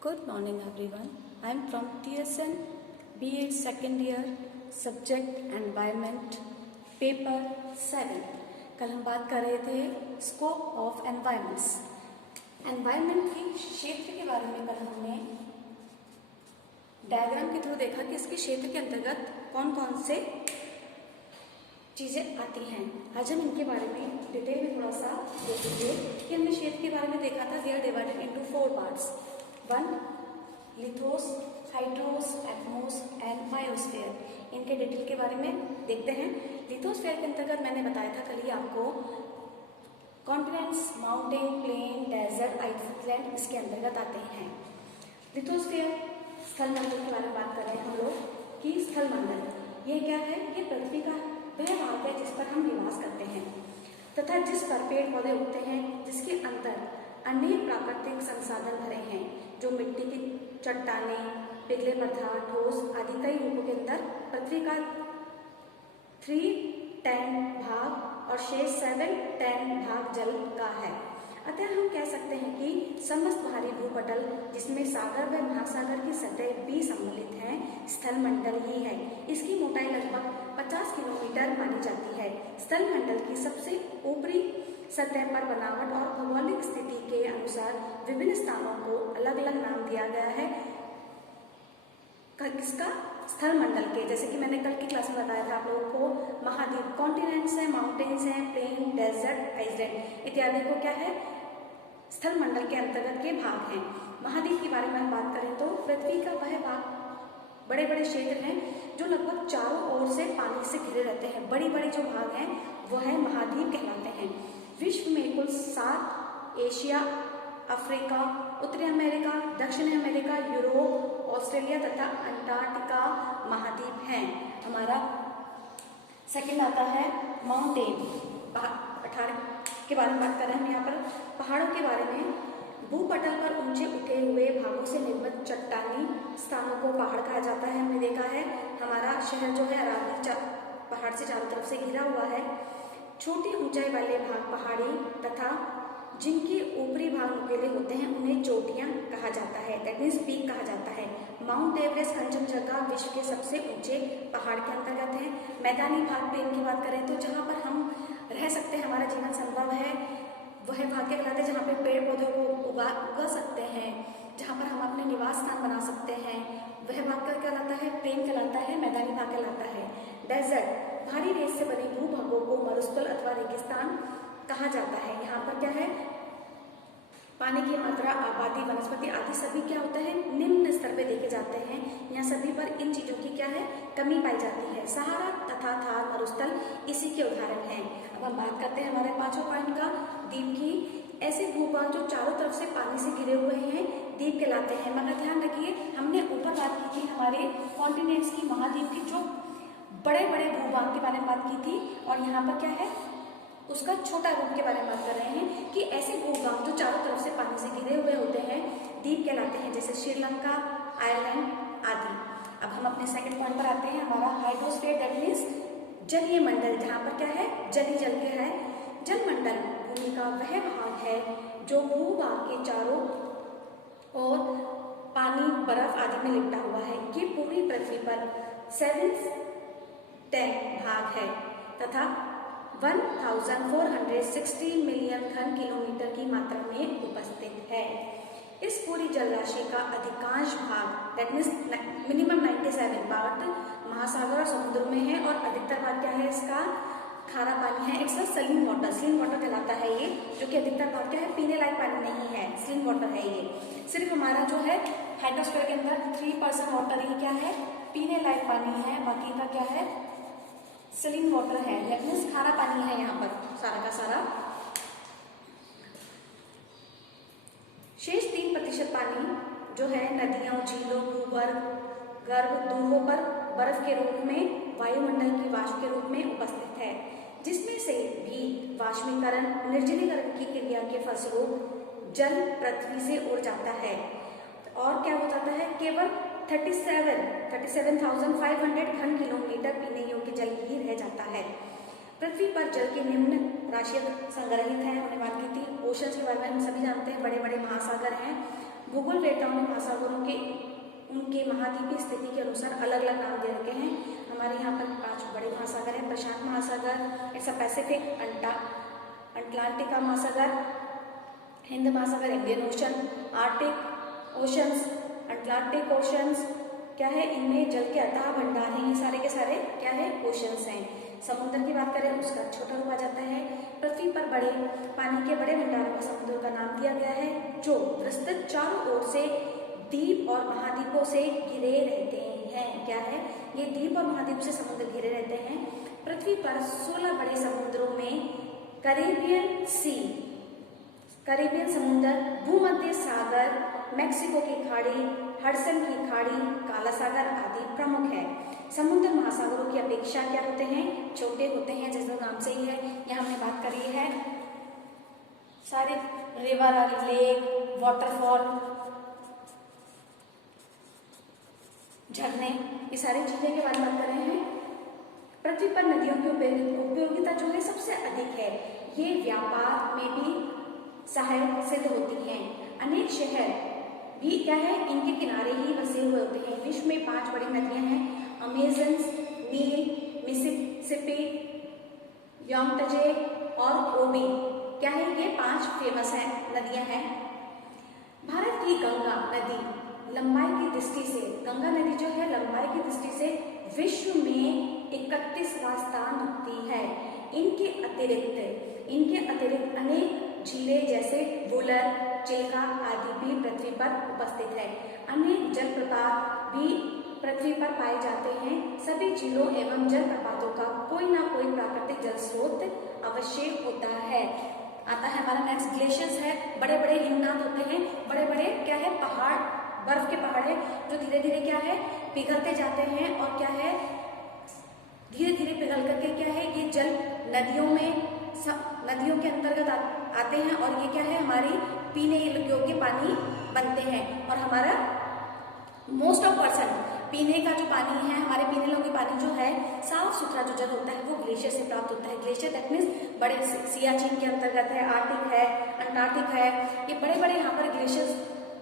Good morning everyone. I am from TSN B.Ed second year subject environment paper 7। कल हम बात कर रहे थे स्कोप ऑफ एनवायरमेंट्स। एनवायरमेंट की क्षेत्र के बारे में कल हमने डायग्राम के थ्रू देखा कि इसके क्षेत्र के अंतर्गत कौन कौन से चीजें आती हैं। आज हम इनके बारे में डिटेल में थोड़ा सा देखेंगे कि हमने क्षेत्र के बारे में देखा था। They are divided into 4 parts. 1 lithos, hydros, atmos and biosphere. इनके डिटेल के बारे में देखते हैं। लिथोस्फीयर के अंतर्गत मैंने बताया था कल ही आपको continents, mountain, plain, desert, island इसके अंतर्गत आते हैं। लिथोस्फीयर स्थल मंडल के बारे में बात कर रहे हैं हम लोग कि स्थल मंडल ये क्या है? ये पृथ्वी का वह भाग है जिस पर हम निवास करते हैं तथा जिस पर पेड़ पौधे उगते हैं, जिसके अंदर अनेक प्राकृतिक संसाधन भरे हैं, जो मिट्टी की चट्टानें, पिघले पदार्थ, ठोस आदि कई रूपों के अंदर पृथ्वी का 3/10 भाग और शेष 7/10 भाग जल का है। अतः हम कह सकते हैं कि समस्त बाहरी भूपटल जिसमें सागर व महासागर की सतह भी सम्मिलित है, स्थल मंडल ही है। इसकी मोटाई लगभग 50 किलोमीटर मानी जाती है। स्थल मंडल की सबसे ऊपरी सतह पर बनावट और भौगोलिक स्थिति के अनुसार विभिन्न स्थानों को अलग अलग नाम दिया गया है। किसका? स्थल मंडल के। जैसे कि मैंने कल की क्लास में बताया था आप लोगों को, महाद्वीप कॉन्टिनेंट्स हैं, माउंटेन्स हैं, प्लेन, डेजर्ट, आइसलैंड इत्यादि को क्या है? स्थल मंडल के अंतर्गत के भाग हैं। महाद्वीप के बारे में हम बात करें तो पृथ्वी का वह भाग बड़े बड़े क्षेत्र हैं जो लगभग चारों ओर से पानी से घिरे रहते हैं। बड़ी बड़ी जो भाग हैं वह है महाद्वीप कहलाते हैं। विश्व में कुल 7 एशिया, अफ्रीका, उत्तरी अमेरिका, दक्षिण अमेरिका, यूरोप, ऑस्ट्रेलिया तथा अंटार्कटिका महाद्वीप हैं। हमारा सेकंड आता है माउंटेन। 18 के बारे में बात कर रहे हैं हम यहाँ पर। पहाड़ों के बारे में भूपटल पर ऊंचे उठे हुए भागों से निर्मित चट्टानी स्थानों को पहाड़ कहा जाता है। हमने देखा है हमारा शहर जो है अरावली पहाड़ से चारों तरफ से घिरा हुआ है। छोटी ऊंचाई वाले भाग पहाड़ी तथा जिनके ऊपरी भाग नुकीले होते हैं उन्हें चोटियां कहा जाता है, दैट मीन्स पीक कहा जाता है। माउंट एवरेस्ट, कंचनजंगा विश्व के सबसे ऊंचे पहाड़ के अंतर्गत है। मैदानी भाग प्लेन की बात करें तो जहाँ पर हम रह सकते हैं, हमारा जीवन संभव है, वह भाग कहलाते हैं जहाँ पे पेड़ पौधों को उगा सकते हैं, जहाँ पर हम अपने निवास स्थान बना सकते हैं, वह भाग का कहलाता है प्लेन कहलाता है, मैदानी भाग कहलाता है। डेजर्ट भारी रेत से बने भूभागों को मरुस्थल अथवा रेगिस्तान कहा जाता है। यहाँ पर क्या है? पानी की मात्रा, आबादी, वनस्पति आदि सभी क्या होता है? निम्न स्तर पे देखे जाते हैं। यहाँ सभी पर इन चीजों की क्या है? कमी पाई जाती है। सहारा तथा थार मरुस्थल इसी के उदाहरण हैं। अब हम बात करते हैं हमारे 5वें पॉइंट का, द्वीप की। ऐसे भूभाग जो चारों तरफ से पानी से घिरे हुए हैं द्वीप कहलाते हैं। मगर ध्यान रखिए, हमने ऊपर बात की थी हमारे कॉन्टिनेंट्स की, महाद्वीप की, जो बड़े बड़े भूभाग के बारे में बात की थी, और यहाँ पर क्या है? उसका छोटा रूप के बारे में बात कर रहे हैं कि ऐसे भूभाग जो चारों तरफ से पानी से घिरे हुए होते हैं द्वीप कहलाते हैं, जैसे श्रीलंका, आयरलैंड आदि। अब हम अपने सेकंड पॉइंट पर आते हैं, हमारा हाइड्रोस्फीयर, दैट मीन्स जलीय मंडल, जहाँ पर क्या है? जल ही जल के है। जल मंडल भूमि का वह भाग है जो भूभाग के चारों ओर पानी, बर्फ आदि में लिपटा हुआ है। ये पूरी पृथ्वी पर 7/10 भाग है तथा 1460 मिलियन घन किलोमीटर की मात्रा में उपस्थित है। इस पूरी जल राशि का अधिकांश भाग, दैट मीन्स मिनिमम 97% महासागर और समुद्र में है, और अधिकतर भाग क्या है? इसका खारा पानी है। It's Saleen water, Saleen water कहलाता है ये, जो कि अधिकतर भाग क्या है? पीने लायक पानी नहीं है, सलीन वाटर है ये। सिर्फ हमारा जो है हाइड्रोस्फीयर के अंदर 3% वाटर ही क्या है? पीने लायक पानी है, बाकी का क्या है? सलीन वाटर है, दैट मीन्स खारा पानी है यहाँ पर सारा का सारा। शेष 3% पानी जो है नदियों, झीलों, भूगर्भ ध्रुवों पर बर्फ के रूप में, वायुमंडल की वाष्प के रूप में उपस्थित है, जिसमें से भी वाष्पीकरण, निर्जलीकरण की क्रिया के फलस्वरूप जल पृथ्वी से उड़ जाता है और क्या हो जाता है? केवल 37,500 घन किलोमीटर पीने योग्य जल ही रह जाता है। पृथ्वी पर जल के निम्न राशियां संग्रहित है, हमने बात की थी। ओशंस के बारे में हम सभी जानते हैं, बड़े बड़े महासागर हैं। भूगोलवेताओं ने महासागरों के उनके महाद्वीपीय स्थिति के अनुसार अलग अलग नाम दे रखे हैं। हमारे यहाँ पर 5 बड़े महासागर हैं। प्रशांत महासागर, इट्स अ पैसिफिक, अटलांटिका महासागर, हिंद महासागर, Indian ocean, Arctic oceans, Atlantic oceans, क्या है, इनमें जल के अथाह भंडार हैं। ये सारे के सारे क्या है, ओशंस हैं। समुद्र की बात करें, उसका छोटा रूप आ जाता है। पृथ्वी पर बड़े पानी के बड़े भंडारों को समुद्र का नाम दिया गया है, जो विस्तृत चारों ओर से द्वीप और महाद्वीपों से घिरे रहते हैं। क्या है, ये द्वीप और महाद्वीप से समुद्र घिरे रहते हैं। पृथ्वी पर 16 बड़े समुद्रों में कैरेबियन समुद्र, भूमध्य सागर, मैक्सिको की खाड़ी, हडसन की खाड़ी, काला सागर आदि प्रमुख है। समुद्र महासागरों की अपेक्षा क्या होते हैं, छोटे होते हैं, जैसे नाम से ही है। यहाँ हमने बात करी है सारे रिवर और लेक, वाटरफॉल, झरने, ये सारी चीजें के बारे में बात कर रहे हैं। पृथ्वी पर नदियों की उपयोगिता जो है सबसे अधिक है। ये व्यापार में भी सहायक सिद्ध होती हैं। अनेक शहर भी क्या है, इनके किनारे ही बसे हुए होते हैं। विश्व में 5 बड़ी नदियां हैं, अमेज़न, नील, मिसिसिपी, यांगत्जे और ओबी। क्या है, ये 5 फेमस है नदियां हैं। भारत की गंगा नदी लंबाई की दृष्टि से, गंगा नदी जो है लंबाई की दृष्टि से विश्व में 31वां स्थान रखती है। इनके अतिरिक्त अनेक झीलें जैसे वुलर, चिल्का आदि भी पृथ्वी पर उपस्थित है। अनेक जलप्रपात भी पृथ्वी पर पाए जाते हैं। सभी झीलों एवं जलप्रपातों का कोई ना कोई प्राकृतिक जल स्रोत अवश्य होता है। आता है हमारा नेक्स्ट, ग्लेशियर्स है। बड़े बड़े हिमनाद होते हैं, बड़े बड़े क्या है, पहाड़, बर्फ के पहाड़ है, जो धीरे धीरे क्या है, पिघलते जाते हैं और क्या है, धीरे धीरे पिघल करके क्या है, ये जल नदियों के अंतर्गत आते हैं और ये क्या है, हमारी पीने योग्य पानी बनते हैं। और हमारा मोस्ट ऑफ % पीने का जो पानी है, हमारे पीने योग्य पानी जो है, साफ सुथरा जो जल होता है वो ग्लेशियर से प्राप्त होता है। ग्लेशियर दैट मीन्स बड़े सियाचिन के अंतर्गत है, आर्टिक है, अंटार्कटिक है, ये बड़े बड़े यहाँ पर ग्लेशियर्स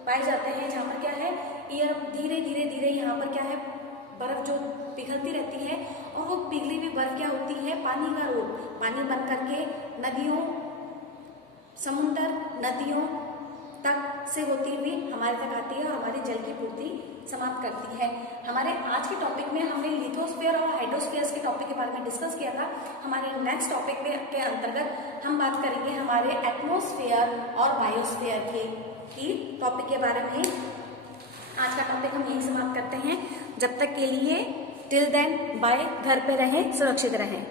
पाए जाते हैं, जहाँ पर क्या है, ये धीरे धीरे यहाँ पर क्या है, बर्फ जो पिघलती रहती है और वो पिघली हुई बर्फ क्या होती है, पानी का रूप, पानी बन करके नदियों, समुद्र, नदियों तक से होती हुई हमारे तक आती है और हमारे जल की पूर्ति समाप्त करती है। हमारे आज के टॉपिक में हमने लिथोस्फीयर और हाइड्रोस्फीयर के टॉपिक के बारे में डिस्कस किया था। हमारे नेक्स्ट टॉपिक के अंतर्गत हम बात करेंगे हमारे एटमॉस्फेयर और बायोस्फीयर की टॉपिक के बारे में। आज का टॉपिक हम यहीं समाप्त करते हैं। जब तक के लिए टिल देन बाय, घर पे रहें, सुरक्षित रहें।